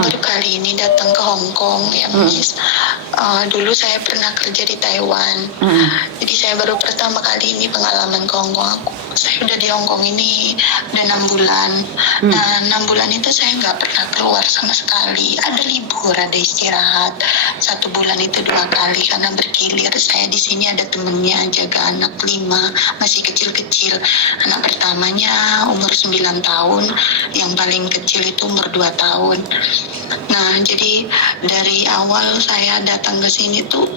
baru kali ini datang ke Hong Kong ya Miss. Dulu saya pernah kerja di Taiwan. Jadi saya baru pertama kali ini pengalaman ke Hong Kong. Saya udah di Hong Kong ini udah 6 bulan. Nah 6 bulan itu saya nggak pernah keluar sama sekali. Ada libur, ada istirahat. 1 bulan itu 2 kali karena bergilir. Saya di sini ada temennya jaga anak 5 masih kecil-kecil. Anak pertamanya umur 9 tahun, yang paling kecil itu umur 2 tahun. Nah, jadi dari awal saya datang ke sini tuh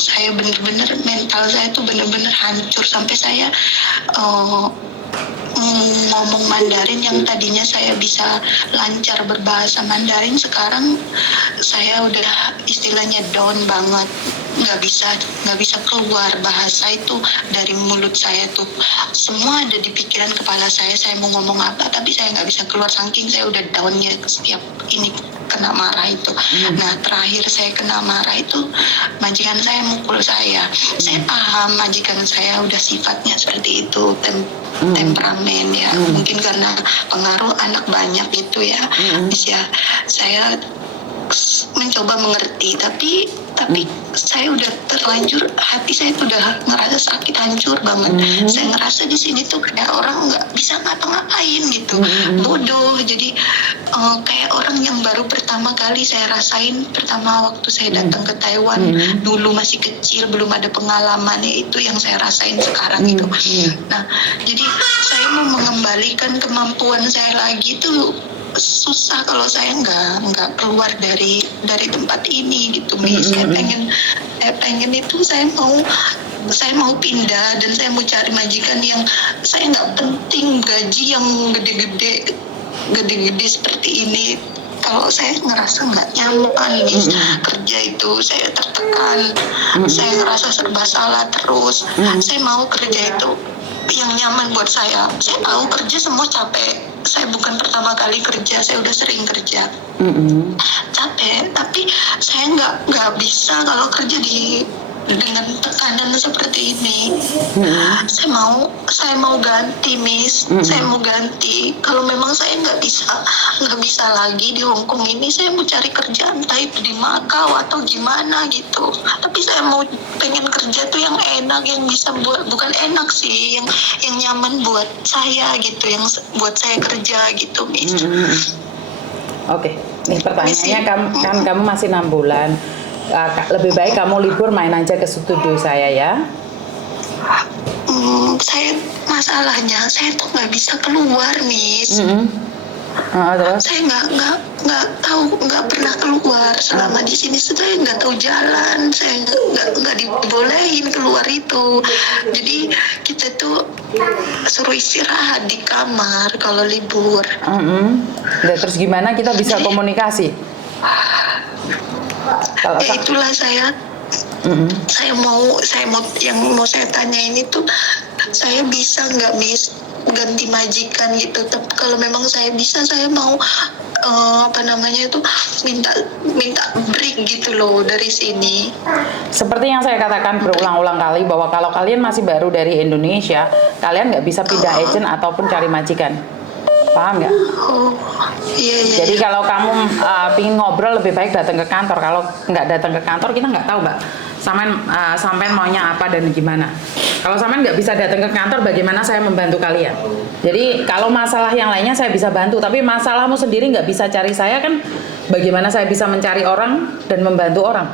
saya bener-bener mental saya tuh bener-bener hancur sampai saya ngomong Mandarin yang tadinya saya bisa lancar berbahasa Mandarin, sekarang saya udah istilahnya down banget, nggak bisa keluar bahasa itu dari mulut saya tuh. Semua ada di pikiran kepala saya mau ngomong apa tapi saya nggak bisa keluar saking saya udah downnya setiap ini kena marah itu. Nah terakhir saya kena marah itu majikan saya mukul saya. Saya paham majikan saya udah sifatnya seperti itu, temperamen ya, mungkin karena pengaruh anak banyak gitu ya. Ya saya mencoba mengerti, tapi saya udah terlanjur, hati saya tuh udah ngerasa sakit, hancur banget. Saya ngerasa di sini tuh kayak orang nggak bisa ngapa-ngapain gitu, bodoh. Jadi kayak orang yang baru pertama kali saya rasain, pertama waktu saya datang ke Taiwan, dulu masih kecil, belum ada pengalamannya, itu yang saya rasain sekarang itu. Nah, jadi saya mau mengembalikan kemampuan saya lagi tuh susah kalau saya nggak keluar dari tempat ini gitu, Miss. Saya pengen itu, saya mau pindah dan saya mau cari majikan yang saya nggak penting gaji yang gede-gede seperti ini. Kalau saya ngerasa nggak nyaman, Miss, kerja itu saya tertekan, saya ngerasa serba salah terus. Saya mau kerja itu yang nyaman buat saya. Saya tahu kerja semua capek. Saya bukan pertama kali kerja, saya udah sering kerja. Capek, tapi saya nggak bisa kalau kerja dengan tekanan seperti ini. Saya mau ganti, Miss. Saya mau ganti. Kalau memang saya nggak bisa lagi di Hong Kong ini, saya mau cari kerja entah itu di Macau atau gimana gitu. Tapi saya pengen kerja tuh yang enak, yang bisa bukan enak sih, yang nyaman buat saya gitu, yang buat saya kerja gitu, Miss. Oke, nih pertanyaannya, kamu masih 6 bulan. Lebih baik kamu libur, main aja ke studio saya ya. Masalahnya saya tuh nggak bisa keluar, Miss. Saya nggak tahu, nggak pernah keluar selama di sini. Saya nggak tahu jalan, saya nggak dibolehin keluar itu. Jadi kita tuh suruh istirahat di kamar kalau libur. Nah, terus gimana kita bisa komunikasi? Itulah saya mau yang mau saya tanya ini tuh, saya bisa nggak, Miss, ganti majikan gitu. Tapi kalau memang saya bisa, saya mau minta break gitu loh dari sini. Seperti yang saya katakan berulang-ulang kali, bahwa kalau kalian masih baru dari Indonesia, kalian nggak bisa pindah agent ataupun cari majikan. Paham nggak? Iya. Jadi kalau kamu pingin ngobrol, lebih baik datang ke kantor. Kalau nggak datang ke kantor, kita nggak tahu, Mbak, sampean maunya apa dan gimana. Kalau sampean nggak bisa datang ke kantor, bagaimana saya membantu kalian? Jadi kalau masalah yang lainnya saya bisa bantu, tapi masalahmu sendiri nggak bisa cari saya kan? Bagaimana saya bisa mencari orang dan membantu orang?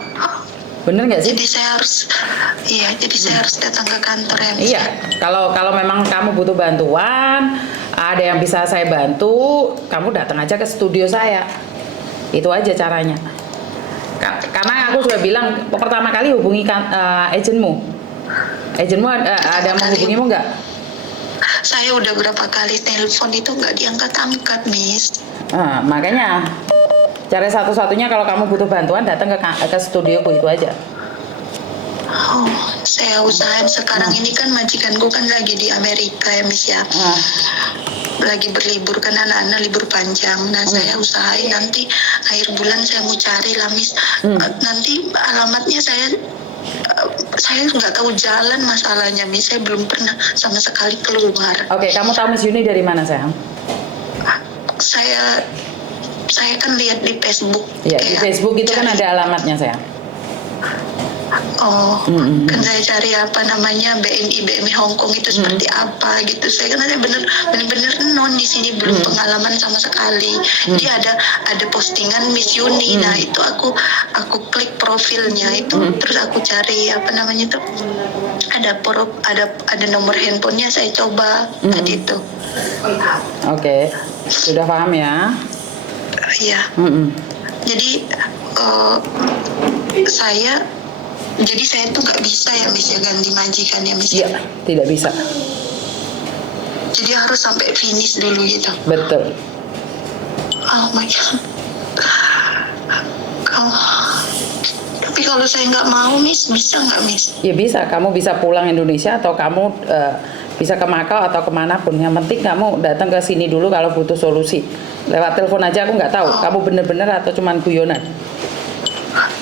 Bener nggak sih? Jadi saya harus datang ke kantor ya, Miss. Iya, kalau memang kamu butuh bantuan, ada yang bisa saya bantu, kamu datang aja ke studio saya. Itu aja caranya. Karena aku sudah bilang, pertama kali hubungi agentmu. Agentmu ada menghubungimu nggak? Saya udah berapa kali telepon itu nggak diangkat-angkat, Miss. Makanya cara satu-satunya kalau kamu butuh bantuan, datang ke studioku, itu aja. Saya usahain sekarang ini kan majikanku kan lagi di Amerika ya, Miss ya. Lagi berlibur kan, anak-anak libur panjang. Nah saya usahain nanti akhir bulan saya mau cari lah, Miss. Nanti alamatnya saya nggak tahu jalan, masalahnya, Miss. Saya belum pernah sama sekali keluar. Oke, kamu tahu Miss Yuni dari mana, sayang? saya kan lihat di Facebook. Ya, di Facebook itu kan ada alamatnya sayang. Oh, kan saya cari apa namanya BMI Hong Kong itu seperti apa gitu. Saya kan bener-bener non di sini belum pengalaman sama sekali. Dia ada postingan Miss Yuni. Nah itu aku klik profilnya itu, terus aku cari apa namanya itu, ada nomor handphonenya, saya coba tadi itu. Oke, sudah paham ya? Iya. Jadi saya tuh nggak bisa ya Miss ya ganti majikan ya Miss. Iya, tidak bisa. Jadi harus sampai finish dulu gitu. Betul. Oh my god. Tapi kalau saya nggak mau Miss, bisa nggak Miss? Ya bisa, kamu bisa pulang Indonesia atau kamu bisa ke Makau atau kemanapun. Yang penting kamu datang ke sini dulu kalau butuh solusi. Lewat telepon aja aku nggak tahu, kamu bener-bener atau cuman guyonan.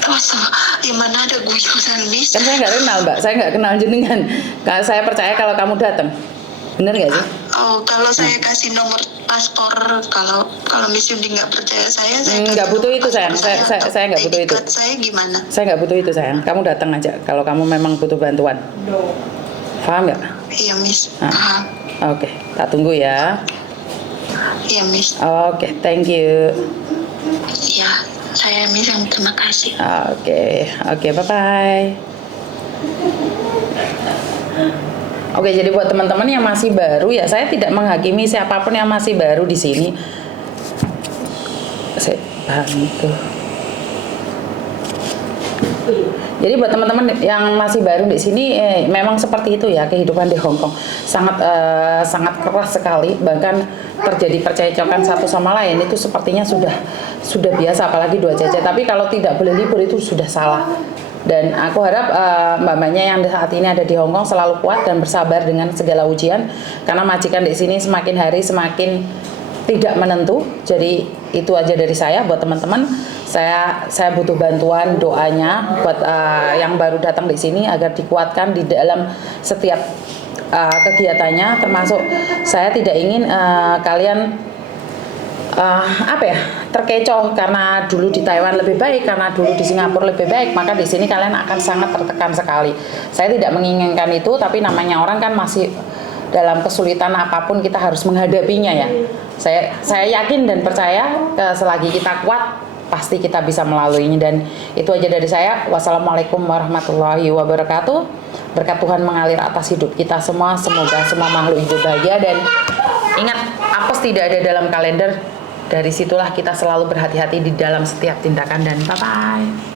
Masa, mana ada guyonan Miss? Kan saya nggak kenal Mbak, saya nggak kenal jenengan. Saya percaya kalau kamu datang. Bener nggak sih? Oh, kalau saya kasih nomor paspor, kalau Miss Yudi nggak percaya saya nggak butuh itu sayang. Saya nggak butuh itu. Saya gimana? Saya nggak butuh itu sayang. Kamu datang aja kalau kamu memang butuh bantuan. Paham nggak? Iya Miss. Oke, tak tunggu ya. Iya Miss. Oke, thank you. Iya, saya Miss yang terima kasih. Oke, bye bye. Oke, jadi buat teman-teman yang masih baru ya, saya tidak menghakimi siapapun yang masih baru di sini. Saya bantu. Jadi buat teman-teman yang masih baru di sini, memang seperti itu ya kehidupan di Hong Kong, sangat keras sekali, bahkan terjadi percecokan satu sama lain itu sepertinya sudah biasa, apalagi dua cece. Tapi kalau tidak boleh libur itu sudah salah. Dan aku harap mbak-mbaknya yang saat ini ada di Hong Kong selalu kuat dan bersabar dengan segala ujian, karena majikan di sini semakin hari semakin tidak menentu. Jadi itu aja dari saya buat teman-teman. Saya butuh bantuan doanya buat yang baru datang di sini agar dikuatkan di dalam setiap kegiatannya, termasuk saya tidak ingin kalian terkecoh karena dulu di Taiwan lebih baik, karena dulu di Singapura lebih baik, maka di sini kalian akan sangat tertekan sekali. Saya tidak menginginkan itu, tapi namanya orang kan masih dalam kesulitan apapun kita harus menghadapinya ya. Saya yakin dan percaya selagi kita kuat pasti kita bisa melaluinya. Dan itu aja dari saya. Wassalamualaikum warahmatullahi wabarakatuh. Berkat Tuhan mengalir atas hidup kita semua. Semoga semua makhluk hidup bahagia, dan ingat, apes tidak ada dalam kalender. Dari situlah kita selalu berhati-hati di dalam setiap tindakan, dan bye-bye.